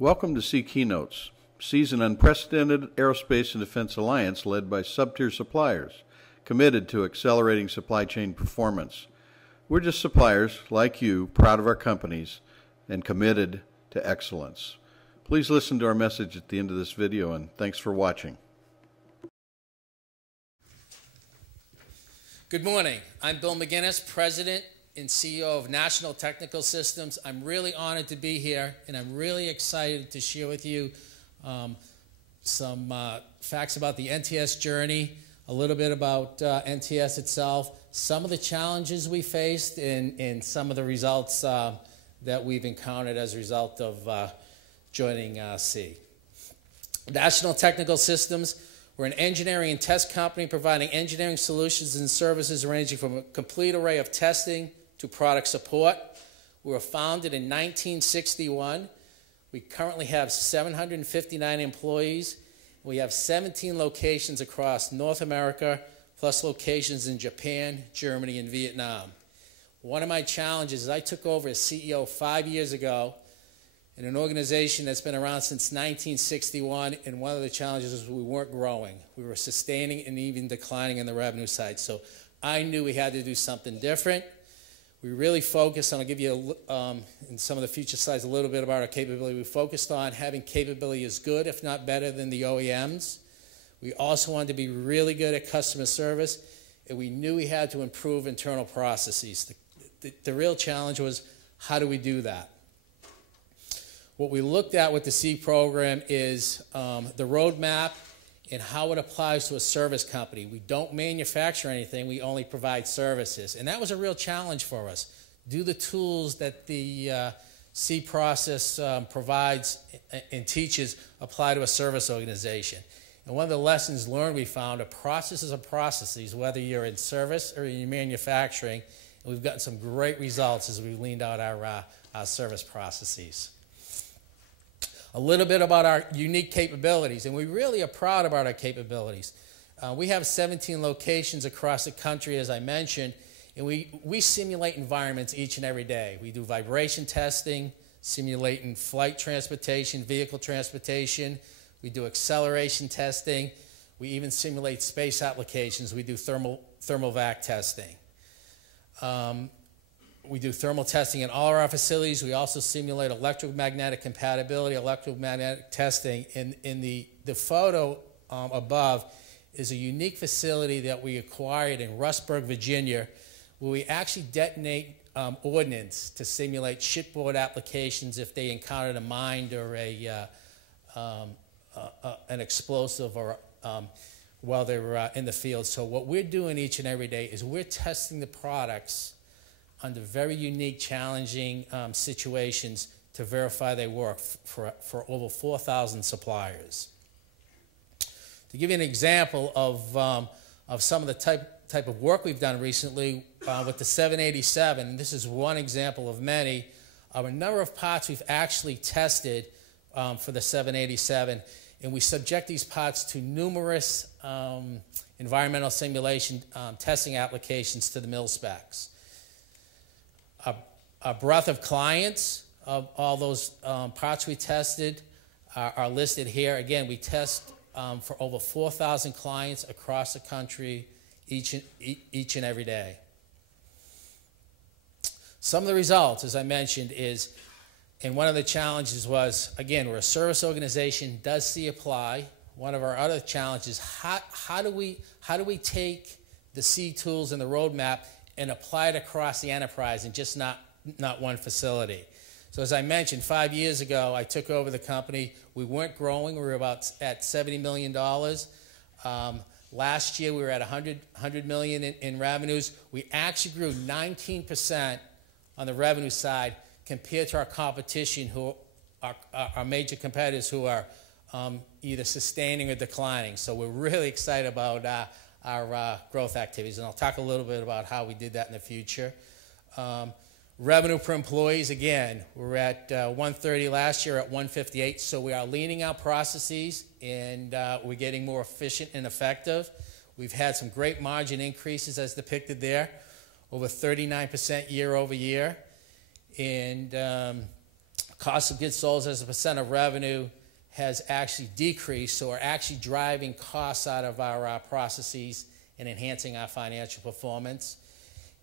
Welcome to C Keynotes. C's an unprecedented aerospace and defense alliance led by sub-tier suppliers, committed to accelerating supply chain performance. We're just suppliers, like you, proud of our companies, and committed to excellence. Please listen to our message at the end of this video, and thanks for watching. Good morning. I'm Bill McGinnis, President and CEO of National Technical Systems. I'm really honored to be here, and I'm really excited to share with you some facts about the NTS journey, a little bit about NTS itself, some of the challenges we faced, and some of the results that we've encountered as a result of joining C. National Technical Systems, we're an engineering and test company providing engineering solutions and services ranging from a complete array of testing to product support. We were founded in 1961. We currently have 759 employees. We have 17 locations across North America, plus locations in Japan, Germany, and Vietnam. One of my challenges is I took over as CEO 5 years ago in an organization that's been around since 1961, and one of the challenges is we weren't growing. We were sustaining and even declining on the revenue side. So I knew we had to do something different. We really focused on, I'll give you in some of the future slides a little bit about our capability. We focused on having capability as good, if not better, than the OEMs. We also wanted to be really good at customer service, and we knew we had to improve internal processes. The real challenge was, how do we do that? What we looked at with the C program is the roadmap and how it applies to a service company. We don't manufacture anything, we only provide services. And that was a real challenge for us. Do the tools that the C process provides and teaches apply to a service organization? And one of the lessons learned we found are processes are processes, whether you're in service or in manufacturing. And we've gotten some great results as we've leaned out our service processes. A little bit about our unique capabilities, and we really are proud about our capabilities. We have 17 locations across the country, as I mentioned, and we simulate environments each and every day. We do vibration testing, simulating flight transportation, vehicle transportation. We do acceleration testing. We even simulate space applications. We do thermal vac testing. We do thermal testing in all of our facilities. We also simulate electromagnetic compatibility, electromagnetic testing. In the photo above is a unique facility that we acquired in Rustburg, Virginia, where we actually detonate ordnance to simulate shipboard applications if they encountered a mine or an explosive or while they were in the field. So what we're doing each and every day is we're testing the products under very unique, challenging situations to verify they work for over 4,000 suppliers. To give you an example of some of the type of work we've done recently with the 787, this is one example of many, of a number of parts we've actually tested for the 787, and we subject these parts to numerous environmental simulation testing applications to the mil specs. A breadth of clients of all those parts we tested are listed here. Again, we test for over 4,000 clients across the country each and every day. Some of the results, as I mentioned, is, and one of the challenges was, again, we're a service organization, does C apply? One of our other challenges, how do we take the C tools and the roadmap and apply it across the enterprise and just not one facility? So as I mentioned, 5 years ago, I took over the company. We weren't growing. We were at $70 million. Last year, we were at $100 million in revenues. We actually grew 19% on the revenue side compared to our competition, who are our major competitors, who are either sustaining or declining. So we're really excited about our growth activities, and I'll talk a little bit about how we did that in the future. Revenue per employees, again, we're at 130 last year, at 158, so we are leaning our processes, and we're getting more efficient and effective. We've had some great margin increases, as depicted there, over 39% year over year, and Cost of goods sold as a percent of revenue has actually decreased, so we're actually driving costs out of our processes and enhancing our financial performance.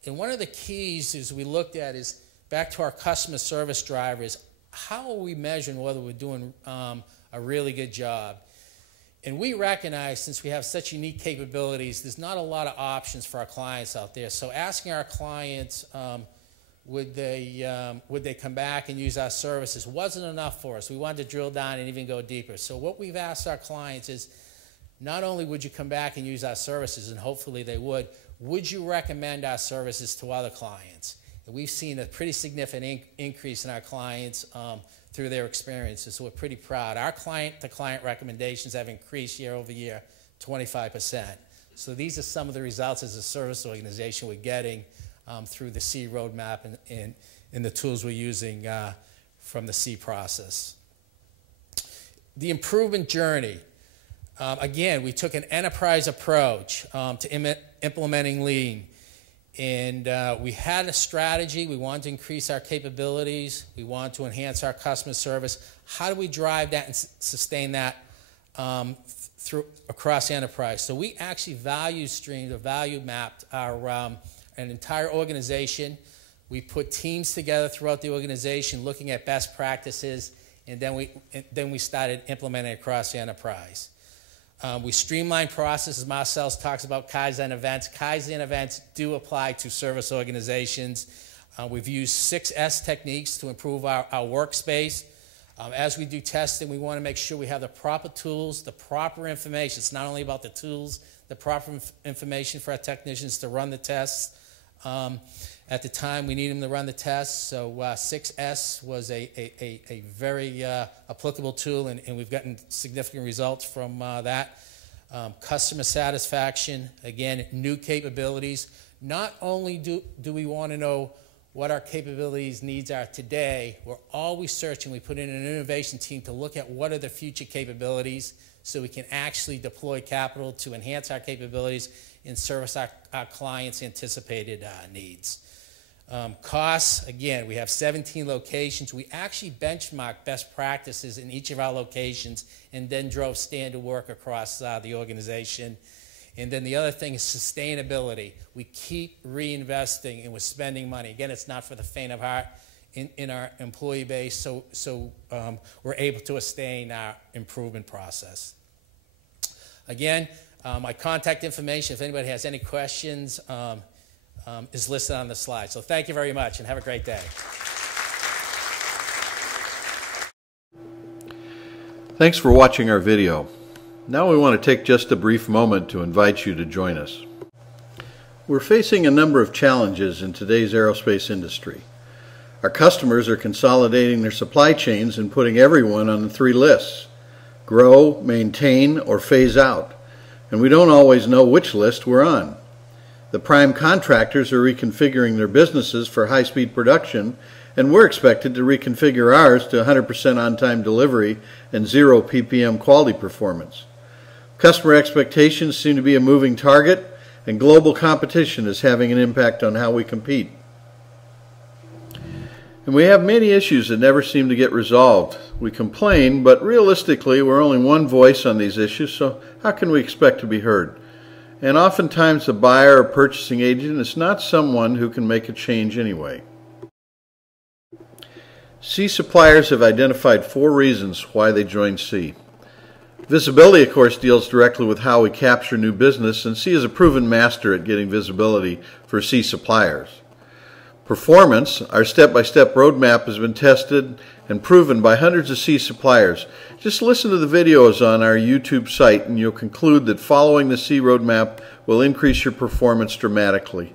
And one of the keys is we looked at is back to our customer service drivers. How are we measuring whether we're doing a really good job? And we recognize, since we have such unique capabilities, there's not a lot of options for our clients out there. So asking our clients, would they come back and use our services wasn't enough for us. We wanted to drill down and even go deeper. So what we've asked our clients is, not only would you come back and use our services, and hopefully they would you recommend our services to other clients? And we've seen a pretty significant increase in our clients through their experiences, so we're pretty proud. Our client-to-client recommendations have increased year over year 25%. So these are some of the results as a service organization we're getting through the C roadmap and the tools we're using from the C process. The improvement journey. Again, we took an enterprise approach to implementing Lean. And we had a strategy. We wanted to increase our capabilities. We wanted to enhance our customer service. How do we drive that and sustain that across the enterprise? So we actually value streamed or value mapped our an entire organization. We put teams together throughout the organization looking at best practices, and then we started implementing across the enterprise. We streamline processes. Marcel talks about Kaizen events. Kaizen events do apply to service organizations. We've used 6S techniques to improve our workspace. As we do testing, we want to make sure we have the proper tools, the proper information. It's not only about the tools, the proper information for our technicians to run the tests. At the time, we need them to run the tests, so 6S was a very applicable tool, and we've gotten significant results from that. Customer satisfaction, again, new capabilities. Not only do we want to know what our capabilities needs are today, we're always searching. We put in an innovation team to look at what are the future capabilities so we can actually deploy capital to enhance our capabilities and service our clients' anticipated needs. Costs, again, we have 17 locations. We actually benchmarked best practices in each of our locations and then drove standard work across the organization. And then the other thing is sustainability. We keep reinvesting and we're spending money. Again, it's not for the faint of heart in our employee base, so we're able to sustain our improvement process. Again, my contact information, if anybody has any questions, is listed on the slide. So thank you very much and have a great day. Thanks for watching our video. Now we want to take just a brief moment to invite you to join us. We're facing a number of challenges in today's aerospace industry. Our customers are consolidating their supply chains and putting everyone on the 3 lists: grow, maintain, or phase out. And we don't always know which list we're on. The prime contractors are reconfiguring their businesses for high-speed production, and we're expected to reconfigure ours to 100% on-time delivery and 0 PPM quality performance. Customer expectations seem to be a moving target, and global competition is having an impact on how we compete. And we have many issues that never seem to get resolved. We complain, but realistically we're only one voice on these issues, so how can we expect to be heard? And oftentimes the buyer or purchasing agent is not someone who can make a change anyway. C suppliers have identified 4 reasons why they joined C. Visibility, of course, deals directly with how we capture new business, and C is a proven master at getting visibility for C suppliers. Performance, our step-by-step roadmap, has been tested and proven by hundreds of C suppliers. Just listen to the videos on our YouTube site and you'll conclude that following the C roadmap will increase your performance dramatically.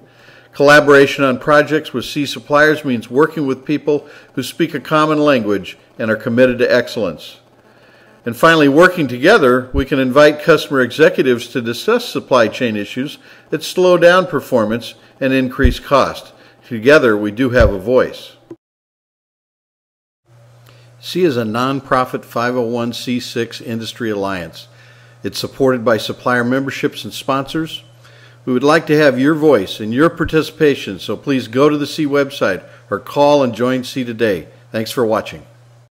Collaboration on projects with C suppliers means working with people who speak a common language and are committed to excellence. And finally, working together, we can invite customer executives to discuss supply chain issues that slow down performance and increase cost. Together, we do have a voice. C is a nonprofit 501c6 industry alliance. It's supported by supplier memberships and sponsors. We would like to have your voice and your participation, so please go to the C website or call and join C today. Thanks for watching.